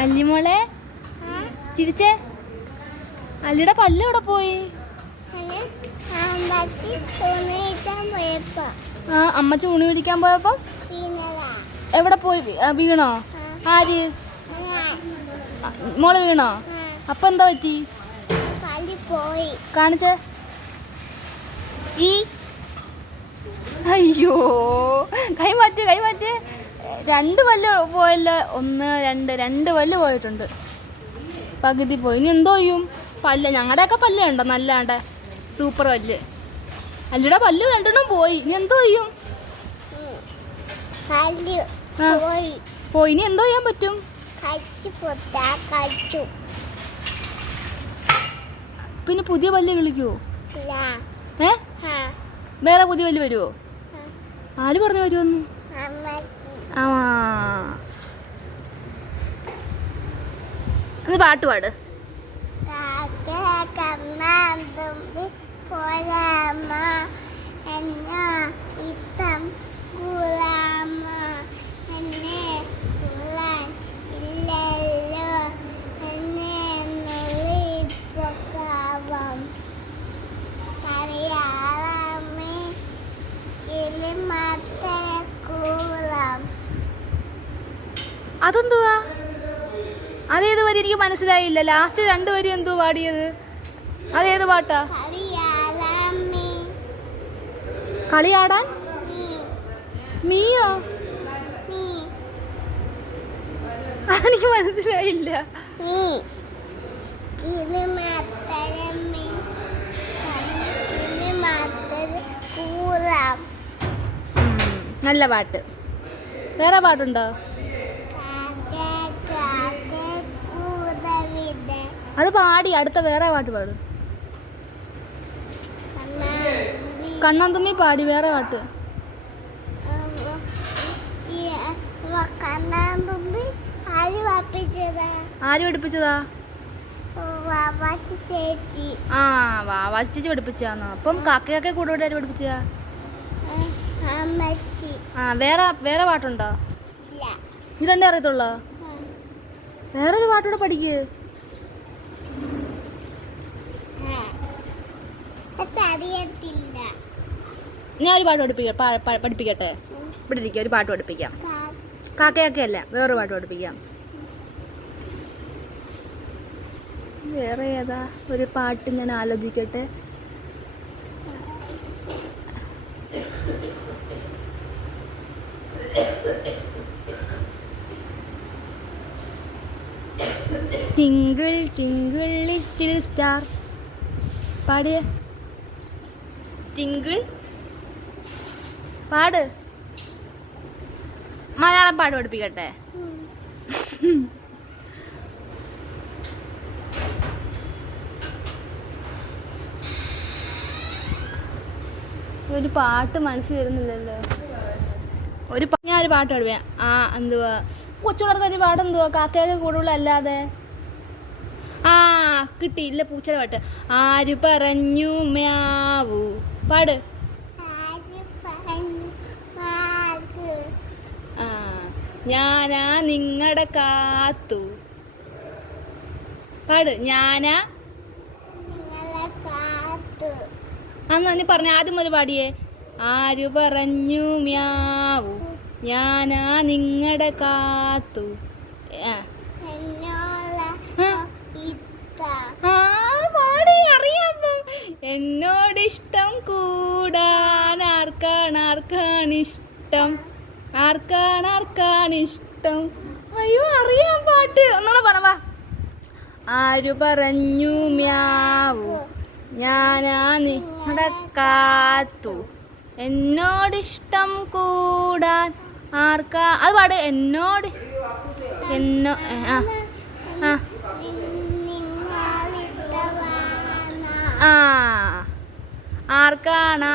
അല്ലിമോളെ ചിരിച്ചേ. അല്ലിയുടെ പല്ല് എവിടെ പോയി? അമ്മച്ചി ഉണി പിടിക്കാൻ പോയപ്പോ എവിടെ പോയി? വീണോ? ആര്? മോള് വീണോ? അപ്പൊ എന്താ പറ്റി? കാണിച്ചേ. ഈ അയ്യോ, കൈ മാറ്റി. രണ്ട് പല്ല് പോയല്ലോ. 1 2 പല്ല് പോയിട്ടുണ്ട്. പകുതി പോയി. ഇനി എന്തോ ചെയ്യും? പല്ല് ഞങ്ങളുടെയൊക്കെ പല്ല് ഉണ്ടോ നല്ലാണ്ട് സൂപ്പർ പല്ല്. അല്ലിയുടെ പല്ല് 2 പോയി. ഇനി എന്തോ ചെയ്യും? പോയി. ഇനി എന്തോ ചെയ്യാൻ പറ്റും? പിന്നെ പുതിയ പല്ല് കിളിക്കുവോ? വേറെ പുതിയ പല്ല് വരുവോ? ആര് പറഞ്ഞു വരുമെന്ന്? പാട്ട് പാട്. അതെന്തുവാ? അതേത് വരി എനിക്ക് മനസ്സിലായില്ല. ലാസ്റ്റ് 2 വരി എന്തോ പാടിയത്? അതേത് പാട്ടാ? കളിയാടാൻ മീയോ? അതെനിക്ക് മനസ്സിലായില്ല. നല്ല പാട്ട്. വേറെ പാട്ടുണ്ടോ? അത് പാടി. അടുത്ത വേറെ പാട്ട് പാടും. കണ്ണാന്തുമ്മി പാടി. വേറെ പാട്ട്. ആര് പഠിപ്പിച്ചതാ? വാവാച്ചി ചേച്ചി പഠിപ്പിച്ചാന്നോ? അപ്പം കാക്കയൊക്കെ കൂടെ ആര് പഠിപ്പിച്ചതാ? വേറെ പാട്ടുണ്ടോ? ഇത് 2 അറിയത്തുള്ളോ? വേറൊരു പാട്ടൂടെ പഠിക്ക്. ഞാൻ ഒരു പാട്ട് പഠിപ്പിക്കട്ടെ? ഇവിടെ ഇരിക്കുക. ഒരു പാട്ട് പഠിപ്പിക്കാം. കാക്കയൊക്കെ അല്ല, വേറൊരു പാട്ട് പഠിപ്പിക്കാം. വേറെ ഏതാ ഒരു പാട്ട്? ഞാൻ ആലോചിക്കട്ടെ. ടിങ്കിൾ ടിങ്കിൾ ലിറ്റിൽ സ്റ്റാർ പാടിയ. ടിങ്കിൾ പാട്. മലയാളം പാട്ട് പഠിപ്പിക്കട്ടെ? ഒരു പാട്ട് മനസ്സിൽ വരുന്നില്ലല്ലോ. ഞാനൊരു പാട്ട് പാടുവേം. എന്തുവാ കൊച്ചുപിള്ളേർക്ക് ഒരു പാടെന്തുവാ? കാക്കയൊക്കെ കൂടുതൽ അല്ലാതെ. കിട്ടിയില്ല. പൂച്ചയുടെ പാട്ട്. ആര് പറഞ്ഞു മ്യാവൂ? പാട്. ഞാനാ നിങ്ങളുടെ കാത്തു. പാട്. ഞാനാ നീ പറഞ്ഞ ആദ്യം മുതൽ പാടിയേ. ആര് പറഞ്ഞു മ്യാവൂ? ഞാനാ നിങ്ങളുടെ കാത്തു. പാടി അറിയാം. എന്നോടിഷ്ടം കൂടാൻ ആർക്കാണിഷ്ടം? ആർക്കാണിഷ്ടം? അയ്യോ അറിയാം പാട്ട്. ഒന്നുകൂടെ പറവാ. ആര് പറഞ്ഞു മ്യാവൂ? ഞാനാ നിങ്ങളുടെ കാത്തു. എന്നോടിഷ്ടം കൂടാൻ അത് പാട്.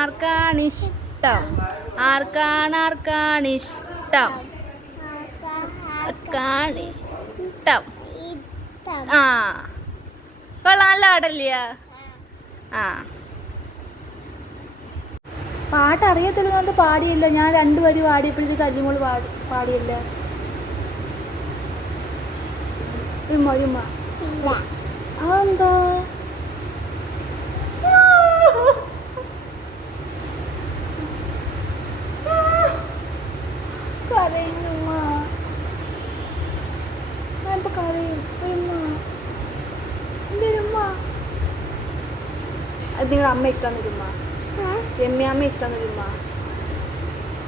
ആർക്കാണിഷ്ടം? ആർക്കാണിഷ്ടം? കൊള്ളാം. നല്ല പാടല്ലേ? പാട്ട് അറിയത്തില്ലെന്നുകൊണ്ട് പാടിയല്ലോ. ഞാൻ 2 വരി പാടിയപ്പോഴത്തേക്ക് അല്ലിമോള് പാടിയല്ലോ. ഒരുമ്മ അതെന്താ കരയുമ്മ ഞാൻ ഇപ്പൊ കരയും ഒരുമ്മ എൻ്റെ ഒരുമ്മ അത് നിങ്ങളുടെ അമ്മ ഇഷ്ടമാണെന്ന് ഒരുമ്മ രമ്യ അമ്മ ഇഷ്ടമാണെന്ന് ഒരുമ്മ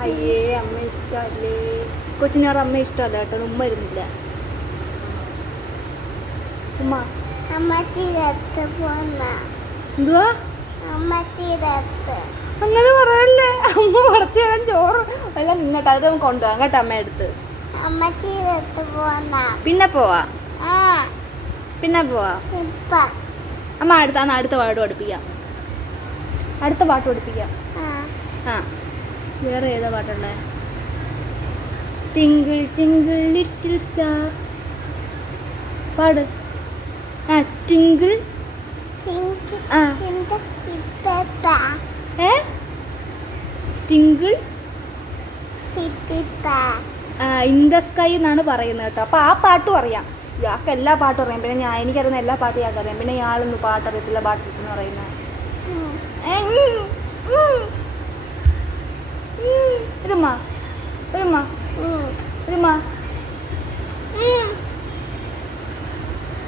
അയ്യേ അമ്മ ഇഷ്ടമല്ലേ കൊച്ചിനാറ് അമ്മ ഇഷ്ടമല്ല കേട്ടോ ഉമ്മ ഇരുന്നില്ല ഉമ്മ എന്തുവാ അങ്ങനെ പറയല്ലേ അമ്മ കുറച്ച് നേരം ചോറ് അല്ല നിങ്ങട്ട് അത് കൊണ്ടുപോകാം കേട്ടോ അമ്മ എടുത്ത് പിന്നെ പോവാ അമ്മ അടുത്ത പാട്ട് പഠിപ്പിക്കാം അടുത്ത പാട്ട് പഠിപ്പിക്കാം ആ വേറെ ഏതാ പാട്ടുണ്ടേ ടിങ്കിൾ ടിങ്കിൾ ലിറ്റിൽ സ്റ്റാർ പാട് ആ ടിങ്കിൾ ആ ടിങ്കിൾ ഇൻ ദ സ്കൈ എന്നാണ് പറയുന്നത് കേട്ടോ അപ്പോൾ ആ പാട്ടും അറിയാം ഇയാൾക്ക് എല്ലാ പാട്ടും അറിയാം പിന്നെ എനിക്കറിയുന്ന എല്ലാ പാട്ടും ഇയാൾക്ക് അറിയാം പിന്നെ ഇയാളൊന്നും പാട്ടറിയത്തില്ല പാട്ടെന്ന് പറയുന്നത്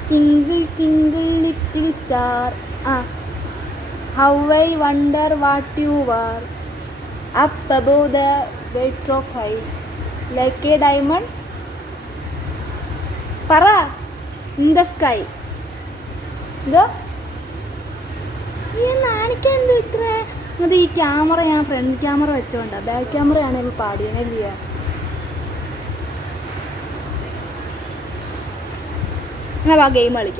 Twinkle twinkle little star, how I wonder what you are, up above the birds of high, like a diamond. Para in the sky. Go. ഞാനിക്കെന്തു ഇത്ര അത് ഈ ക്യാമറ ഞാൻ ഫ്രണ്ട് ക്യാമറ വെച്ചോണ്ടാ ബാക്ക് ക്യാമറയാണ് ഇപ്പോൾ പാടിയനല്ലേ എന്നാൽ ആ ഗെയിം കളിക്കാം.